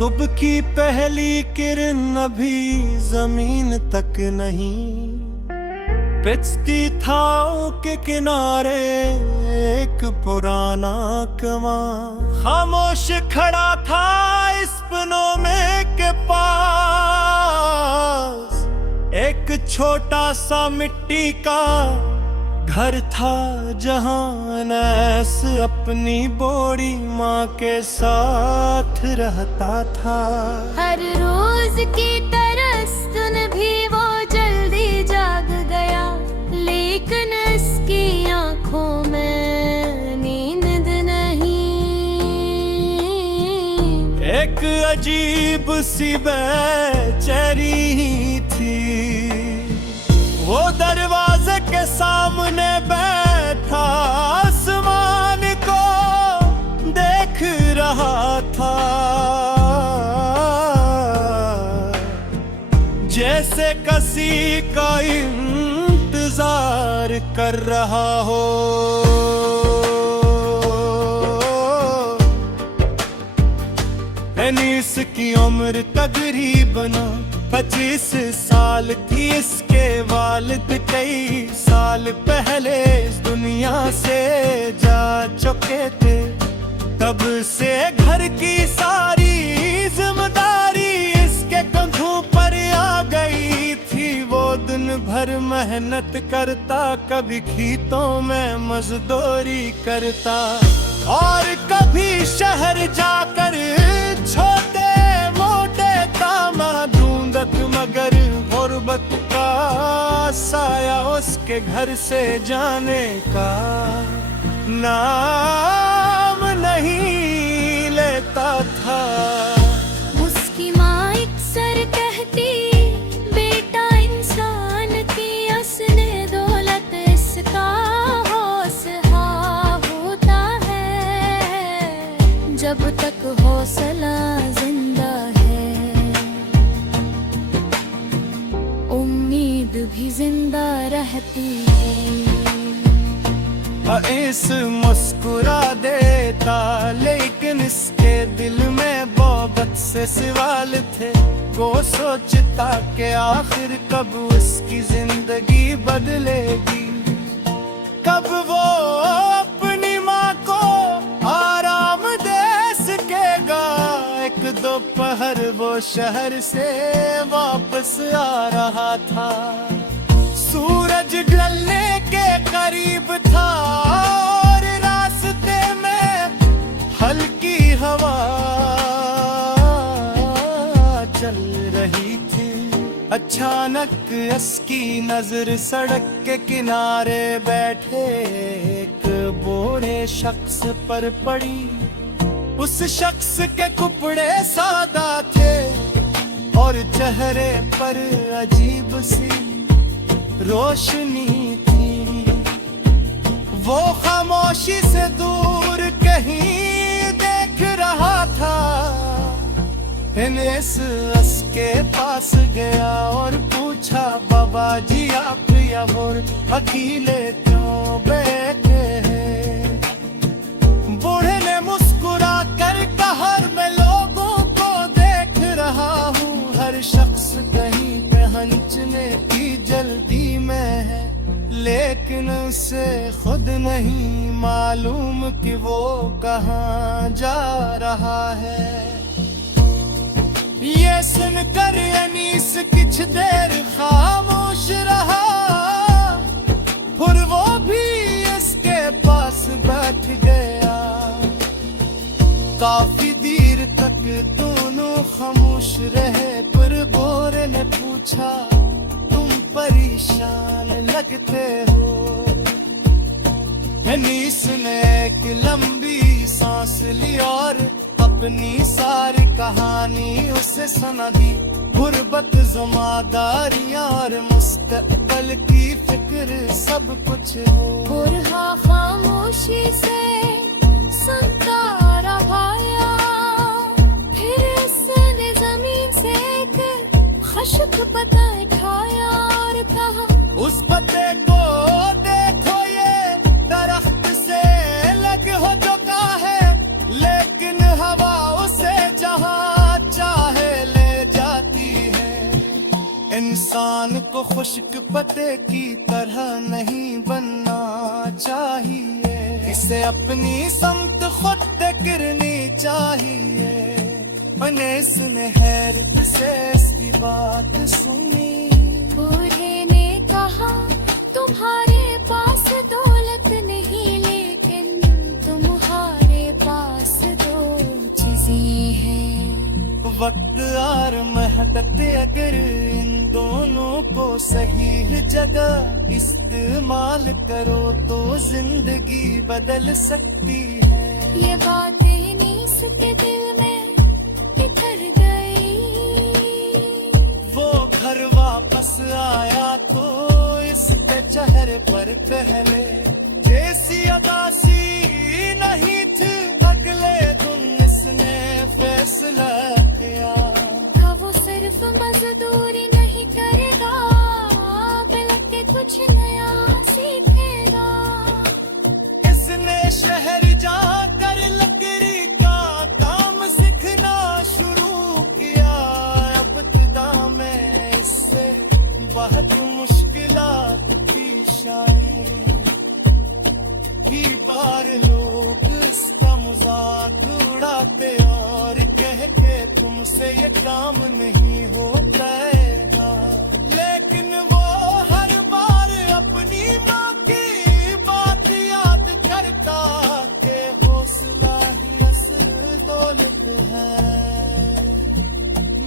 सुबह की पहली किरण अभी जमीन तक नहीं, पिचती थाओं के किनारे एक पुराना कुआं खामोश खड़ा था इस पनोमे के पास। एक छोटा सा मिट्टी का घर था जहां नैस अपनी बूढ़ी माँ के साथ रहता था। हर रोज की तरह सुन भी वो जल्दी जाग गया, लेकिन इसकी आंखों में नींद नहीं। एक अजीब सी बेचैनी थी, वो दरवाजे के सामने बैठा आसमान को देख रहा था, जैसे किसी का इंतजार कर रहा हो। एनीस की उम्र तकरीबन 25 साल थी। इसके वालिद कई साल पहले इस दुनिया से जा चुके थे। तब से घर की सारी जिम्मेदारी इसके कंधों पर आ गई थी। वो दिन भर मेहनत करता, कभी खेतों में मजदूरी करता और कभी शहर जाकर छोटे मोटे काम ढूंढत, मगर गुर्बत का साया उसके घर से जाने का नाम नहीं लेता था। उसकी माँ अक्सर कहती, बेटा इंसान की असली दौलत इसका हौसला होता है। जब तक हौसला जिंदा है, उम्मीद भी जिंदा रहती है। इस मुस्कुरा देता, लेकिन इसके दिल में मोहब्बत से सवाल थे। वो सोचता कि आखिर कब उसकी जिंदगी बदलेगी, कब वो अपनी माँ को आराम दे सकेगा। एक दोपहर वो शहर से वापस आ रहा था, सूरज ढलने के करीब था और रास्ते में हल्की हवा चल रही थी। अचानक उसकी नजर सड़क के किनारे बैठे एक बूढ़े शख्स पर पड़ी। उस शख्स के कपड़े सादा थे और चेहरे पर अजीब सी रोशनी थी। वो खामोशी से दूर कहीं देख रहा था। इनेस उसके पास गया और पूछा, बाबा जी आप और अकेले क्यों बैठे हैं? बूढ़े ने मुस्कुरा कर कहा, मैं लोगों को देख रहा हूँ, हर शख्स कहीं पहुंचने की जल्दी में है, लेकिन उसे खुद नहीं मालूम कि वो कहाँ जा रहा है। ये सुनकर अनीस कुछ देर खामोश रहा, फिर वो भी इसके पास बैठ गया। काफी देर तक दोनों खामोश रहे, फिर बूढ़े ने पूछा, तुम परेशान लगते हो? अनीस ने एक लंबी सांस ली और अपनी सारी कहानी उसे सुना दी। गुर्बत, ज़िम्मेदारियां और मुस्तकबिल की फिक्र सब कुछ हो। बुरहा खामोशी से सुनता रहा, फिर उसने जमीन से एक खुश्क पत्ता उठाया और कहा, उस पत्ते को देखो, ये दरख्त से लग हो चुका है, लेकिन हवा उसे जहाँ इंसान को खुश्क पत्ते की तरह नहीं बनना चाहिए, इसे अपनी समत खुद करनी चाहिए। अनस ने हैरत से इसकी बात सुनी। बूढ़े ने कहा तुम्हारे पास दौलत नहीं, लेकिन तुम्हारे पास दो चीजें हैं, वक्त और मेहनत। अगर इन दोनों को सही जगह इस्तेमाल करो तो जिंदगी बदल सकती है। ये बातें नीस के दिल में बिखर गई। वो घर वापस आया तो इसके चेहरे पर पहले जैसी अदासी नहीं थी। अगले दिन इसने फैसला किया, वो सिर्फ मजदूरी नहीं करेगा, बल्कि कुछ नया सीखेगा। इसने शहर जाकर लकड़ी का काम सीखना शुरू किया। अब इब्तिदा में इससे बहुत मुश्किलात पेश आए। कई बार लोग इसका मजाक उड़ाते और कह के तुमसे ये काम नहीं हो पाएगा, लेकिन वो हर बार अपनी माँ की बात याद करता कि हौसला ही असल दौलत है।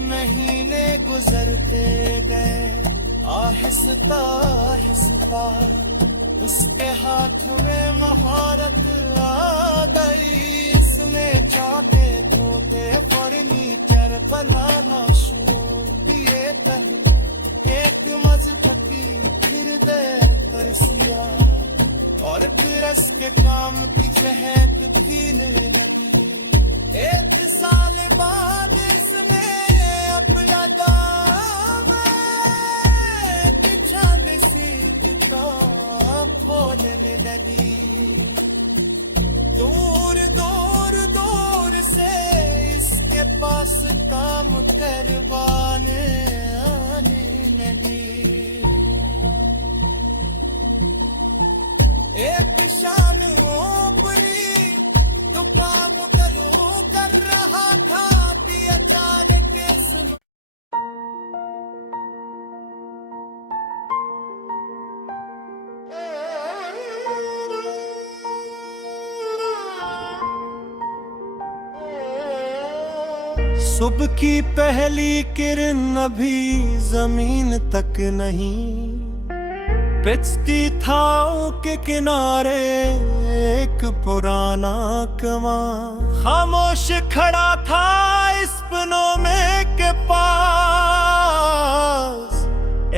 महीने गुजरते गए, आहिस्ता आहिस्ता उसके हाथ में महारत आ गई। इसने चाहते तोते फर्नीचर बनाना शुरू किए। एक मजबूती फिर दे कर सिया, और फिर इसके काम की चहत खिलने लगी। एक साल बाद इसने अपना दाम बिछाने सीखता खोलने लगी। दूर दूर दूर से इसके पास काम करवाने आने लगी। एक शान ऊपरी तो काम करो कर रहा था कि अचानक इसने सुबह की पहली किरण अभी जमीन तक नहीं पिचती थाओं के किनारे। एक पुराना कमा खामोश खड़ा था इस पनों में के पास।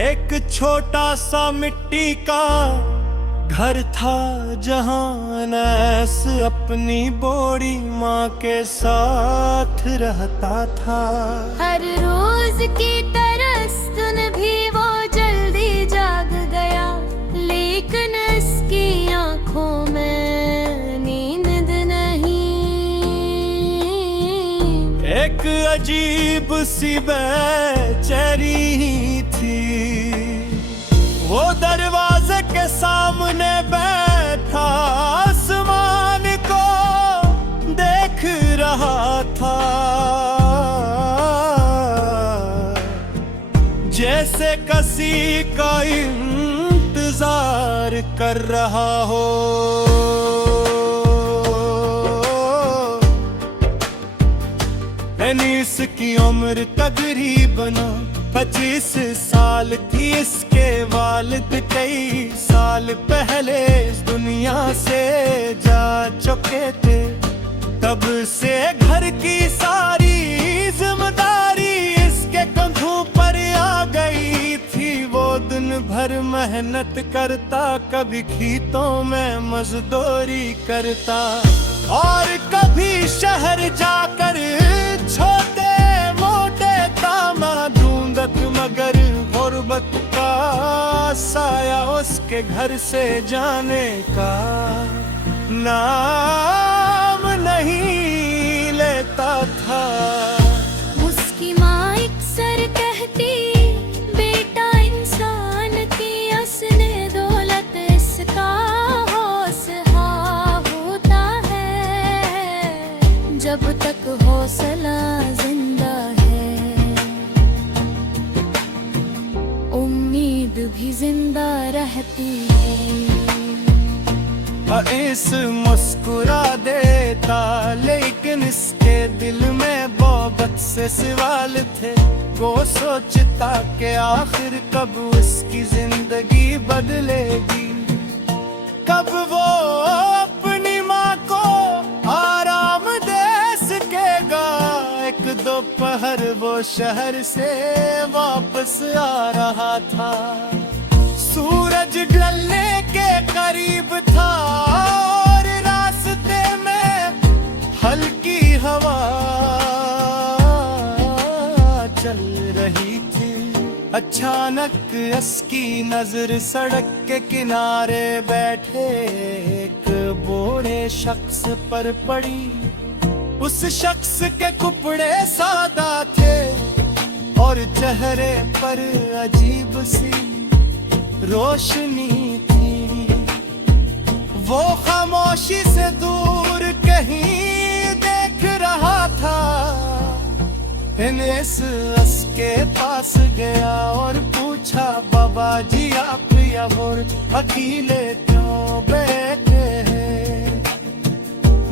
एक छोटा सा मिट्टी का घर था जहां नैस अपनी बोरी माँ के साथ रहता था। हर रोज की तरह सुन भी वो जल्दी जाग गया, लेकिन इसकी आंखों में नींद नहीं। एक अजीब सी बेचैनी थी। वो दरवाजे के सामने बैठा आसमान को देख रहा था, जैसे किसी का इंतजार कर रहा हो। एनीस की उम्र तकरीबन 25 साल थी। इसके वालिद कई साल पहले इस दुनिया से जा चुके थे। तब से घर की सारी जिम्मेदारी इसके कंधों पर आ गई थी। वो दिन भर मेहनत करता, कभी खेतों में मजदूरी करता और कभी शहर जाकर छोटे मोटे तामा ढूंढत। मगर गुर्बत का साया उसके घर से जाने का नाम नहीं लेता था। उसकी माँ अक्सर कहती, बेटा इस मुस्कुरा देता, लेकिन इसके दिल में मोहब्बत से सवाल थे। वो सोचता कि आखिर कब उसकी जिंदगी बदलेगी, कब वो अपनी माँ को आराम दे सकेगा। एक दोपहर वो शहर से वापस आ रहा था, सूरज ढलने के करीब था और रास्ते में हल्की हवा चल रही थी। अचानक उसकी नजर सड़क के किनारे बैठे एक बूढ़े शख्स पर पड़ी। उस शख्स के कपड़े सादा थे और चेहरे पर अजीब सी रोशनी थी। वो खामोशी से दूर कहीं देख रहा था। इनेस उसके पास गया और पूछा, बाबा जी आप यहाँ अकेले क्यों बैठे हैं?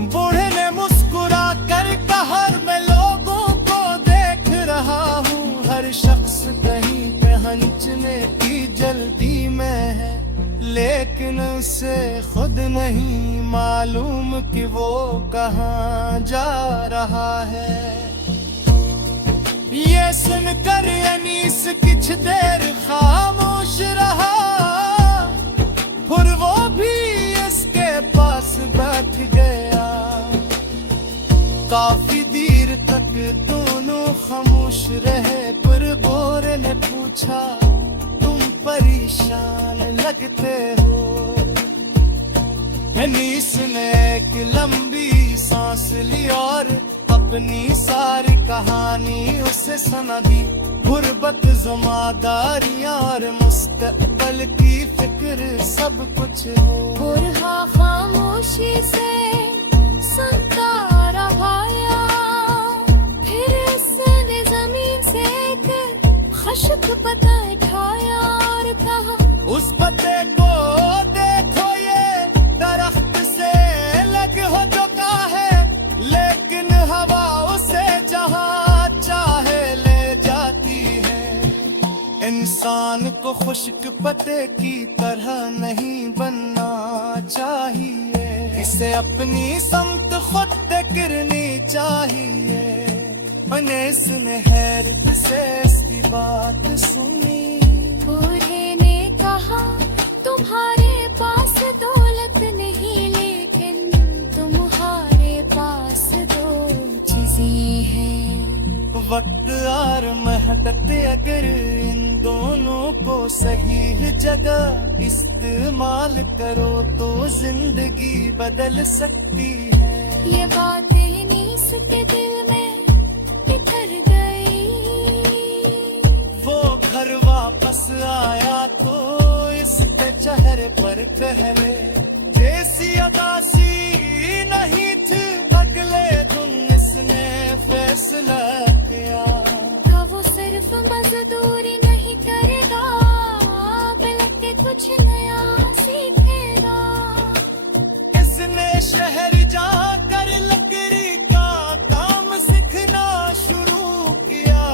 बूढ़े ने मुस्कुरा कर कहा, मैं लोगों को देख रहा हूँ, हर शख्स कहीं पे हंसने की जल्दी में है, लेकिन उसे खुद नहीं मालूम कि वो कहाँ जा रहा है। ये सुनकर अनीस कुछ देर खामोश रहा, फिर वो भी इसके पास बैठ गया। काफी देर तक दोनों खामोश रहे, पर बूढ़े ने पूछा, तुम परेशान लगते हो? अनीस ने एक लंबी सांस ली और अपनी सारी कहानी उसे सुना दी। गुर्बत, ज़िम्मेदारियां और मुस्तक़बिल की फिक्र सब कुछ हो। बुरहा खामोशी से सुनता रहा, फिर उसने जमीन से एक खशक पत्ता उठाया और कहा, उस पत्ते को देखो, ये दरख्त से लग हो चुका है, लेकिन हवा उसे जहाँ चाहे ले जाती है। इंसान को खुश्क पत्ते की तरह नहीं बनना चाहिए, इसे अपनी समत खुद करनी चाहिए। अनीस ने हैरत से इसकी बात सुनी। बूढ़े ने कहा, तुम्हारे पास दौलत नहीं, लेकिन तुम्हारे पास दो चीजें हैं, वक्त और मेहनत। अगर इन दोनों को सही जगह इस्तेमाल करो तो जिंदगी बदल सकती है। ये बात अनीस के दिल में बिखर गई। वो घर वापस आया तो इसके चेहरे पर पहले जैसी अदासी नहीं थी। अगले दिन इसने फैसला किया, वो सिर्फ मजदूरी नहीं करेगा, बल्कि कुछ नया सीखेगा। इसने शहर जाकर लकड़ी का काम सीखना शुरू किया।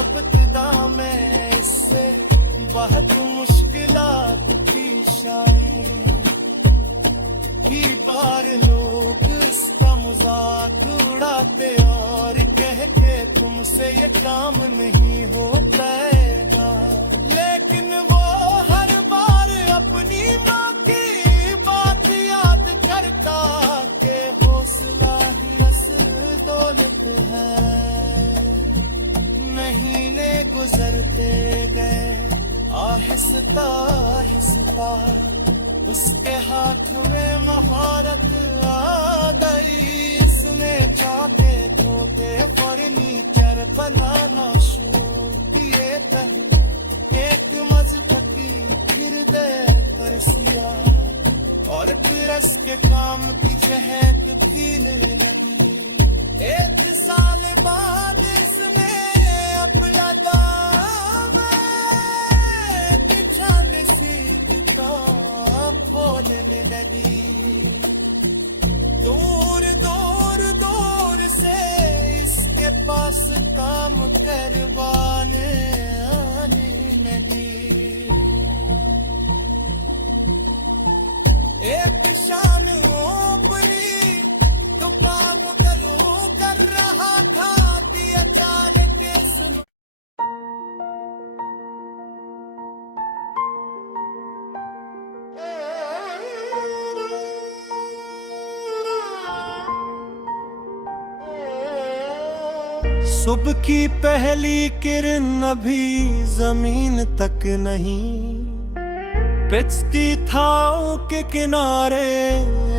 अब इब्तिदा में इससे बहुत मुश्किलात पेश आई। कई बार लोग इसका मजाक उड़ाते और कहते तुमसे ये काम नहीं हो पाएगा, लेकिन वो हर बार अपनी माँ की बात याद करता कि हौसला ही असल दौलत है। महीने गुजरते गए, आहिस्ता आहिस्ता उसके हाथ में महारत आ गई। इसने छोटे छोटे फर्नीचर बनाना शुरू किए। एक मजबूती हृदय कर सिया और फिर इसके काम की जहत फील लगी। 1 साल बाद इसने अपना दाम बिछाने सी किताब खोलने लगी। सुबह की पहली किरण अभी जमीन तक नहीं, पिचती थाओं के किनारे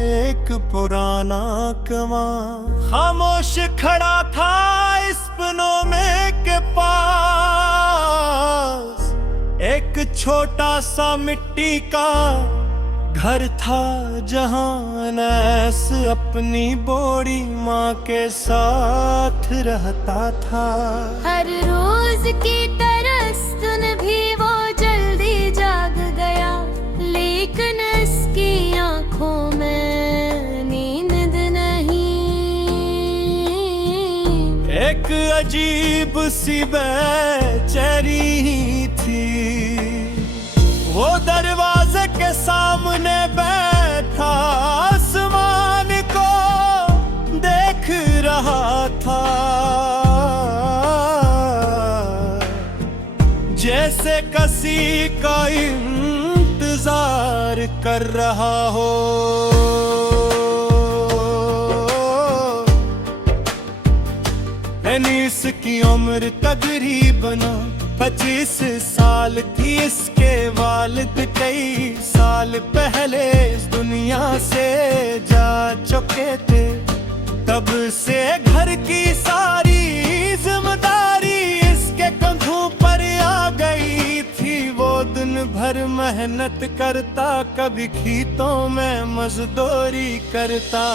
एक पुराना कमा खामोश खड़ा था इस पनोमे के पास। एक छोटा सा मिट्टी का घर था जहां नैस अपनी बोरी माँ के साथ रहता था। हर रोज की तरह सुन भी वो जल्दी जाग गया, लेकिन इसकी आंखों में नींद नहीं। एक अजीब सी बेचैनी थी, वो दरवाजे के सामने बैठा आसमान को देख रहा था, जैसे किसी का इंतजार कर रहा हो। एनीस की उम्र तकरीबन 25 साल थी। इसके वालिद कई साल पहले इस दुनिया से जा चुके थे। तब से घर की सारी जिम्मेदारी इसके कंधों पर आ गई थी। वो दिन भर मेहनत करता, कभी खेतों में मजदूरी करता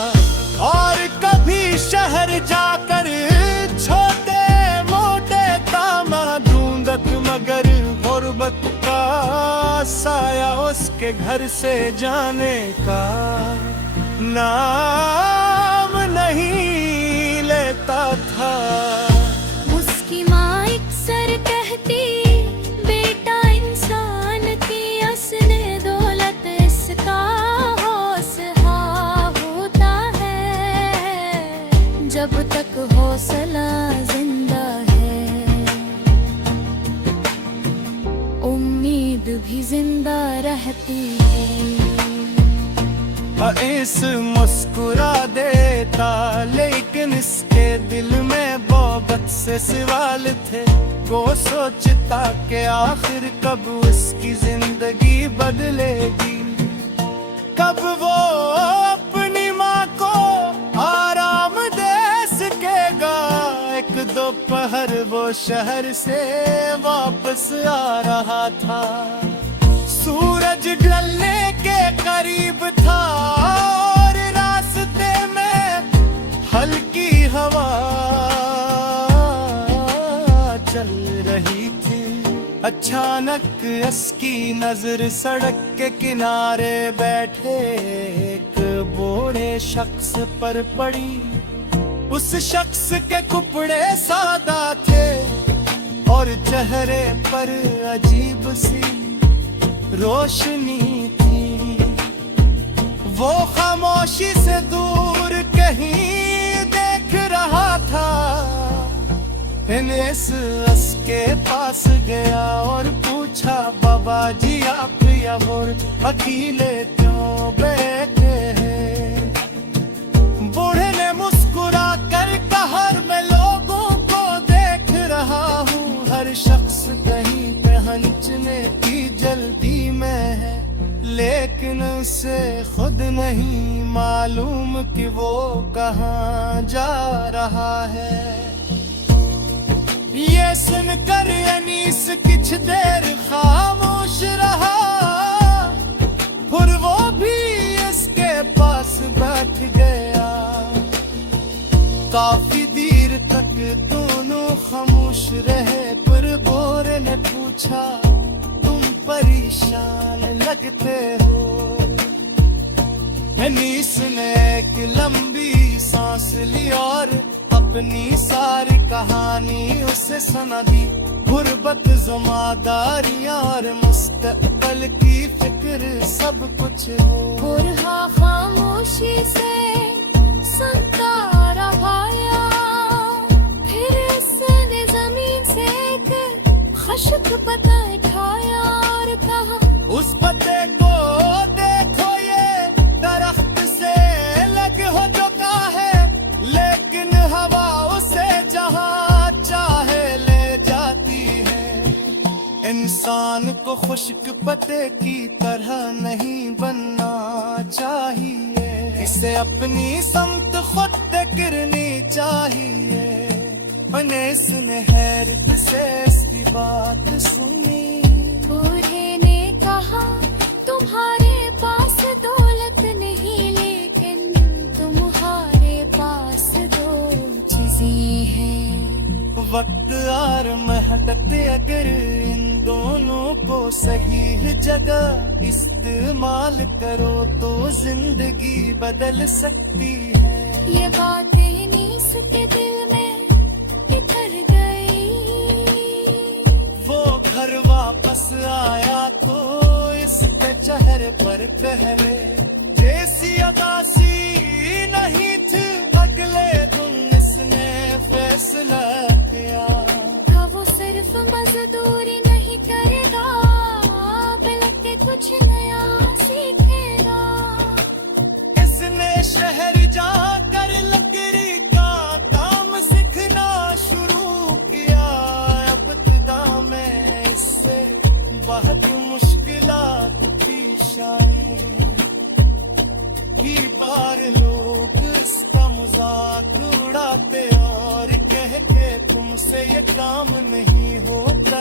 और कभी शहर जाकर छोटे मोटे काम ढूंढत, मगर गुर्बत का साया उसके घर से जाने का नाम नहीं लेता था। उसकी माँ अक्सर कहती, बेटा इंसान की असली दौलत इसका हौसला होता है। जब तक हौसला जिंदा है, उम्मीद भी जिंदा रहती है। इस मुस्कुरा देता, लेकिन इसके दिल में मोहब्बत से सवाल थे। वो सोचता कि आखिर कब उसकी जिंदगी बदलेगी, कब वो अपनी माँ को आराम दे सकेगा। एक दोपहर वो शहर से वापस आ रहा था, सूरज ढलने के करीब था और रास्ते में हल्की हवा चल रही थी। अचानक उसकी नजर सड़क के किनारे बैठे एक बूढ़े शख्स पर पड़ी। उस शख्स के कपड़े सादा थे और चेहरे पर अजीब सी रोशनी थी। वो खामोशी से दूर कहीं देख रहा था। इनेस उसके पास गया और पूछा, बाबा जी आप और अकेले क्यों बैठे हैं? बूढ़े ने मुस्कुरा कर कहा, मैं लोगों को देख रहा हूँ, हर शख्स कहीं पहुंचने की जल्दी में है, लेकिन उसे खुद नहीं मालूम कि वो कहाँ जा रहा है। ये सुनकर अनीस कुछ देर खामोश रहा, फिर वो भी इसके पास बैठ गया। काफी देर तक दोनों खामोश रहे, फिर बूढ़े ने पूछा, तुम परेशान लगते हो? अनीस ने एक लंबी सांस ली और अपनी सारी कहानी उसे सुना दी। गुर्बत, ज़िम्मेदारियां और मुस्तकबिल की फिक्र सब कुछ हो। बुरहा खामोशी से सुनता रहा, फिर इसने जमीन से एक खशक पत्ता उठाया और कहा, उस पत्ते को देखो, ये दरख्त से लग हो चुका है, लेकिन हवा उसे जहां इंसान को खुश्क पत्ते की तरह नहीं बनना चाहिए, इसे अपनी समत खुद करनी चाहिए। इसने हैरत से इसकी बात सुनी। बूढ़े ने कहा तुम्हारे पास दौलत नहीं, लेकिन तुम्हारे पास दो चीजें हैं। वक्त और मेहनत, अगर इन दोनों को सही जगह इस्तेमाल करो तो जिंदगी बदल सकती है। ये बातें नीस के दिल में बिखर गई। वो घर वापस आया तो इसके चेहरे पर पहले जैसी अदासी नहीं थी। अगले दिन इसने फैसला किया का वो सिर्फ मजदूरी नहीं करेगा, बल्कि कुछ नया सीखेगा। इसने शहर जाकर लकड़ी का काम सीखना शुरू किया। अब इब्तिदा में इससे बहुत मुश्किलात पेश आए। कई बार लोग इसका मजाक उड़ाते और कहते तुमसे ये काम नहीं होता,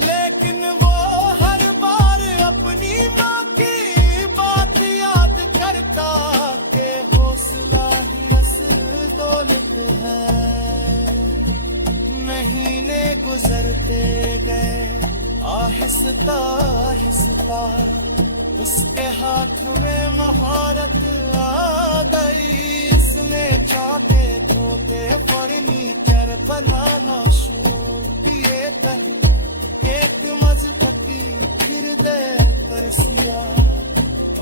लेकिन वो हर बार अपनी माँ की बात याद करता के हौसला ही असल दौलत है। महीने गुजरते गए, आहिस्ता आहिस्ता उसके हाथ में महारत आ गई। इसने चाहते छोटे फर्नीचर बनाना शुरू किए। कहीं एक मजबूती हृदय पर सिया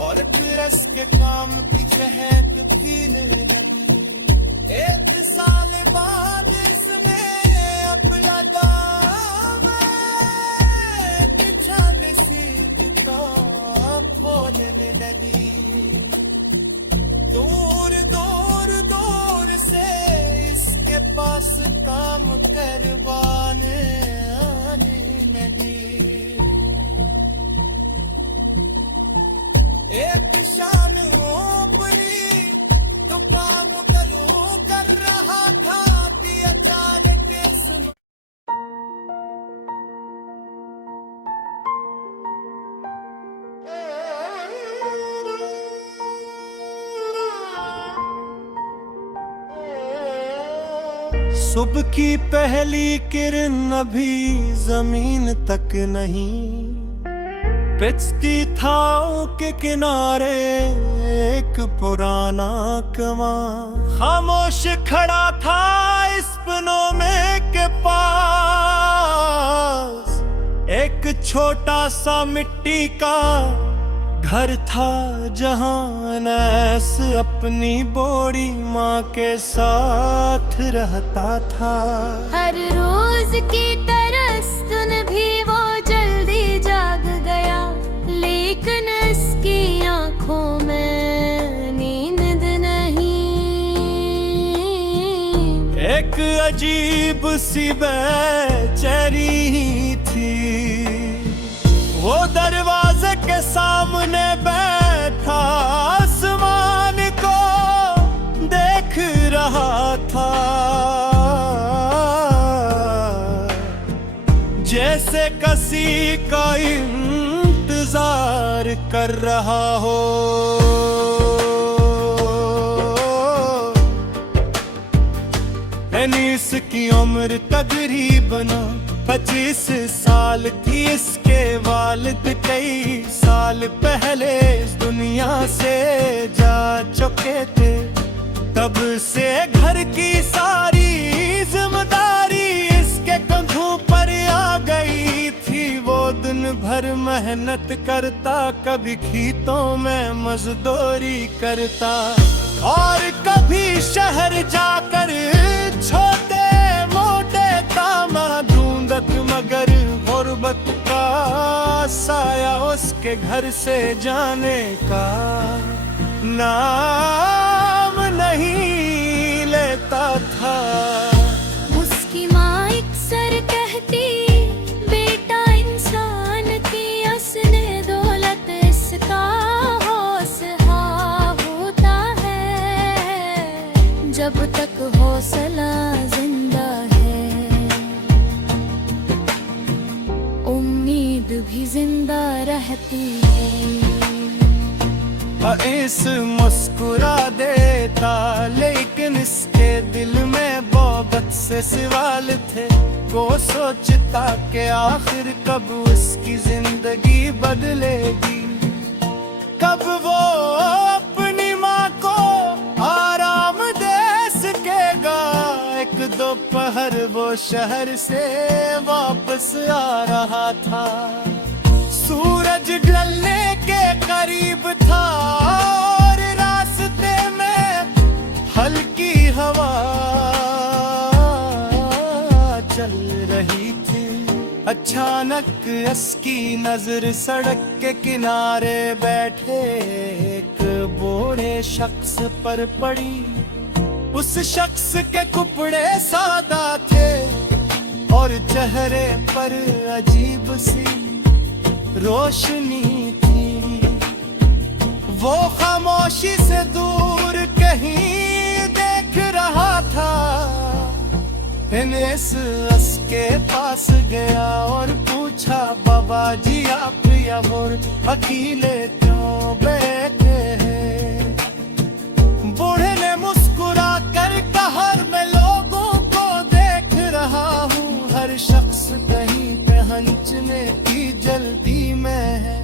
और फिर इसके काम की चहत खिलने लगी। एक साल बाद इसने अपना दाम बिछा सी किताब खोलने लगी। दूर दूर दूर से इसके पास काम करवाने आने लगी। एक शान ओपरी तो काम गलो कर रहा था कि अचानक इसने सुबह की पहली किरण अभी जमीन तक नहीं। पिचती थाओं के किनारे एक पुराना कवां खामोश खड़ा था इस पनोमे के पास। एक छोटा सा मिट्टी का घर था जहां नैस अपनी बोड़ी माँ के साथ रहता था। हर रोज की तरह सुन भी वो जल्दी जाग गया, लेकिन इसकी आंखों में नींद नहीं। एक अजीब सी बेचैनी थी। वो दरवाजे के सामने बैठा आसमान को देख रहा था, जैसे किसी का इंतजार कर रहा हो। एनीस की उम्र तकरीबन 25 साल थी। इसके वालिद कई साल पहले इस दुनिया से जा चुके थे। तब से घर की सारी जिम्मेदारी इसके कंधों पर आ गई थी। वो दिन भर मेहनत करता, कभी खेतों में मजदूरी करता और कभी शहर जाकर छोटे मोटे काम ढूंढत, मगर गुर्बत का साया उसके घर से जाने का नाम नहीं लेता था। उसकी माँ अक्सर कहती, बेटा भी जिंदा रहती है। इस मुस्कुरा देता लेकिन इसके दिल में मोहब्बत से सवाल थे। वो सोचता कि आखिर कब उसकी जिंदगी बदलेगी, कब वो अपनी माँ को आराम दे सकेगा। एक दोपहर वो शहर से वापस आ रहा था, सूरज ढलने के करीब था और रास्ते में हल्की हवा चल रही थी। अचानक उसकी नजर सड़क के किनारे बैठे एक बूढ़े शख्स पर पड़ी। उस शख्स के कपड़े सादा थे और चेहरे पर अजीब सी रोशनी थी। वो खामोशी से दूर कहीं देख रहा था। इनेस उसके पास गया और पूछा, बाबा जी आप और अकेले क्यों बैठे हैं? बूढ़े ने मुस्कुरा कर कहा, मैं लोगों को देख रहा हूँ, हर शख्स कहीं पहुंचने की जल्दी में है,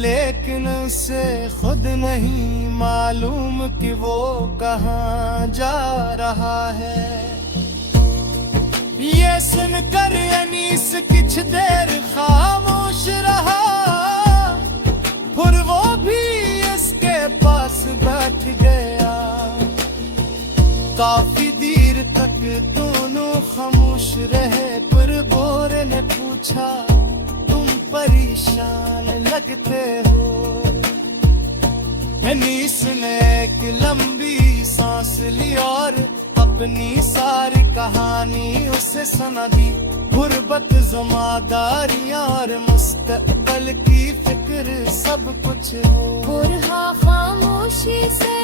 लेकिन उसे खुद नहीं मालूम कि वो कहाँ जा रहा है। ये सुनकर अनीस कुछ देर खामोश रहा, फिर वो भी इसके पास बैठ गया। काफी देर तक दोनों खामोश रहे, फिर बूढ़े ने पूछा, तुम परेशान लगते हो? अनीस ने एक लंबी सांस ली और अपनी सारी कहानी उसे सुना दी। गुर्बत, ज़िम्मेदारियां और मुस्तकबिल की फिक्र सब कुछ हो। बुरहा खामोशी से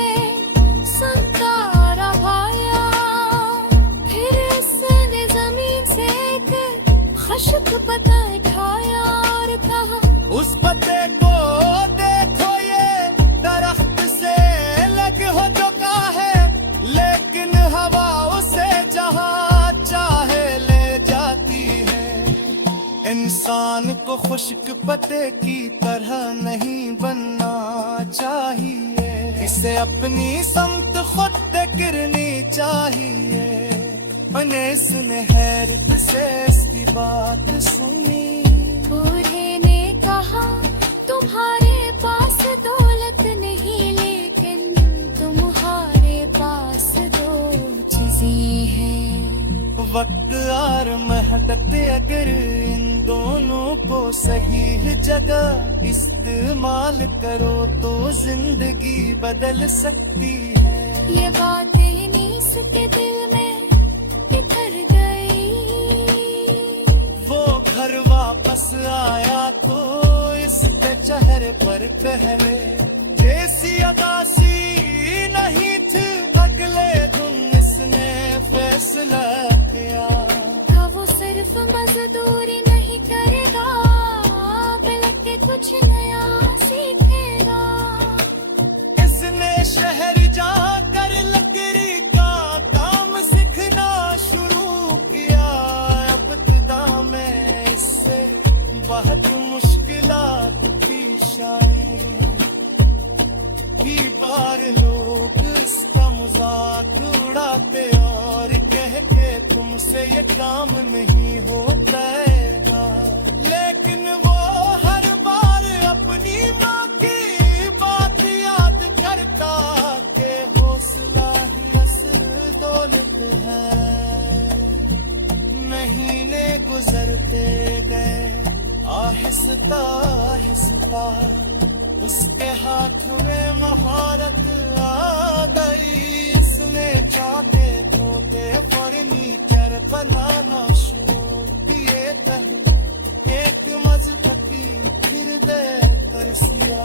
सुनता रहा, फिर इसने जमीन से एक खुश्क पत्ता उठाया और कहा, उस पत्ते को देखो, ये दरख्त से लग हो चुका है, लेकिन हवा उसे जहाँ चाहे ले जाती है। इंसान को खुश्क पत्ते की तरह नहीं बनना चाहिए, इसे अपनी समत खुद करनी चाहिए। अनीस ने हैरत से इसकी बात सुनी। बूढ़े ने कहा, तुम्हारे पास दौलत नहीं, लेकिन तुम्हारे पास दो चीजें हैं, वक्त और मेहनत। अगर इन दोनों को सही जगह इस्तेमाल करो तो जिंदगी बदल सकती है। ये बातें अनीस के दिल में बिखर गई। वो घर वापस आया तो इसके चेहरे पर पहले जैसी अदासी नहीं थी। अगले दिन इसने फैसला किया, वो सिर्फ मजदूरी नहीं करेगा, बल्कि कुछ नया सीखेगा। इसने शहर जाकर लकड़ी का काम सीखना शुरू किया। अब इब्तिदा में इससे बहुत मुश्किलात पेश आए। कई बार लोग इसका मजाक उड़ाते और कहते तुमसे ये काम नहीं हो पाएगा, लेकिन वो हर बार अपनी माँ की बात याद करता कि हौसला ही असल दौलत है। महीने गुजरते गए, आहिस्ता आहिस्ता उसके हाथ में महारत आ गई। इसने चाहते छोटे फर्नीचर बनाना शुरू किए। एक मजबूती फिर दे कर सिया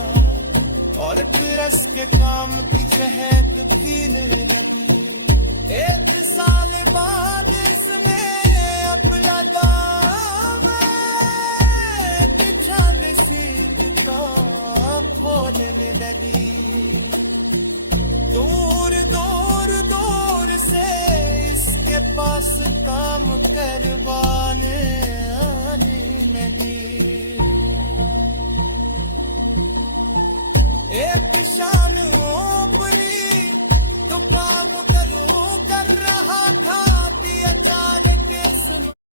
और फिर इसके काम की शहर